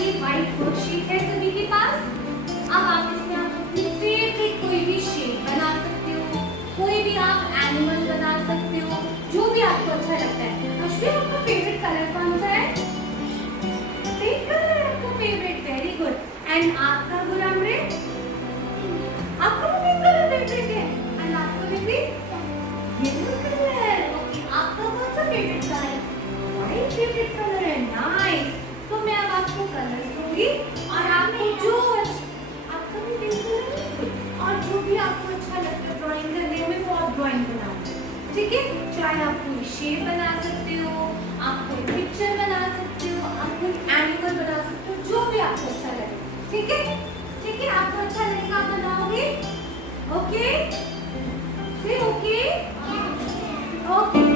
ये white worksheet है सभी के पास। अब आप इसमें आप अपनी फेवरेट कोई भी शेप बना सकते हो, कोई भी आप एनिमल बना सकते हो, जो भी आपको अच्छा लगता है। अश्विन, आपका फेवरेट कलर कौन सा है? पिंक कलर है आपका फेवरेट, वेरी गुड। एंड आपका गुलामरे? आपका भी पिंक कलर फेवरेट है। एंड आपका बेबी? Yellow colour. ओके, आपका कौन सा फेवरेट कलर है? व्हाइट फेवरेट कलर है, नाइस। तो मैं अब आपको कलर्स दूंगी और आपको जो आपका भी पिंक कलर है, और जो भी आपको अच्छा लगता है ड्राइंग करने में वो आप ड्राइंग बनाओ, ठीक है? चाहे आप कोई शेप बना सकते हो, आप कोई पिक्चर बना सकते हो, आप कोई एनिमल बना सकते हो, जो भी आपको अच्छा लगे, ठीक है? ठीक है, आपको अच्छा लगेगा आप बनाओगे, ओके? से ओके? ओके।